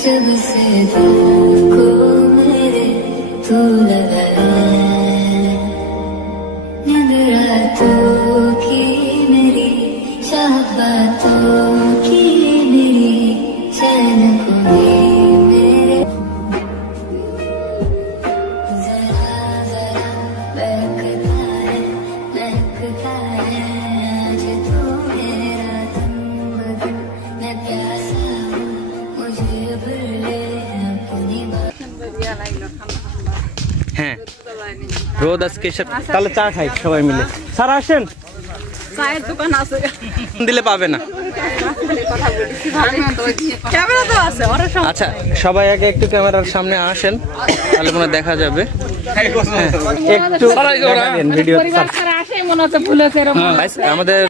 जब से दिल को मेरे तू लगा नींद रातों की मेरी शहाबातों की मेरी चैन कोई मेरे जरा जरा बहकता है आज तो मेरा दम बदन मैं प्यासा हूँ मुझे भर ले अपनी बात হ্যাঁ রোদ আজকে তাহলে চা খাই সবাই মিলে স্যার আসেন চায়ের দোকান আছে দিলে পাবে না ক্যামেরা তো আছে ওরা সব আচ্ছা সবাই আগে একটু ক্যামেরার সামনে আসেন তাহলে মনে হয় দেখা যাবে একটু ভিডিও পরিবার ছাড়া আসে মনে হচ্ছে ভুলেছে এরকম আমাদের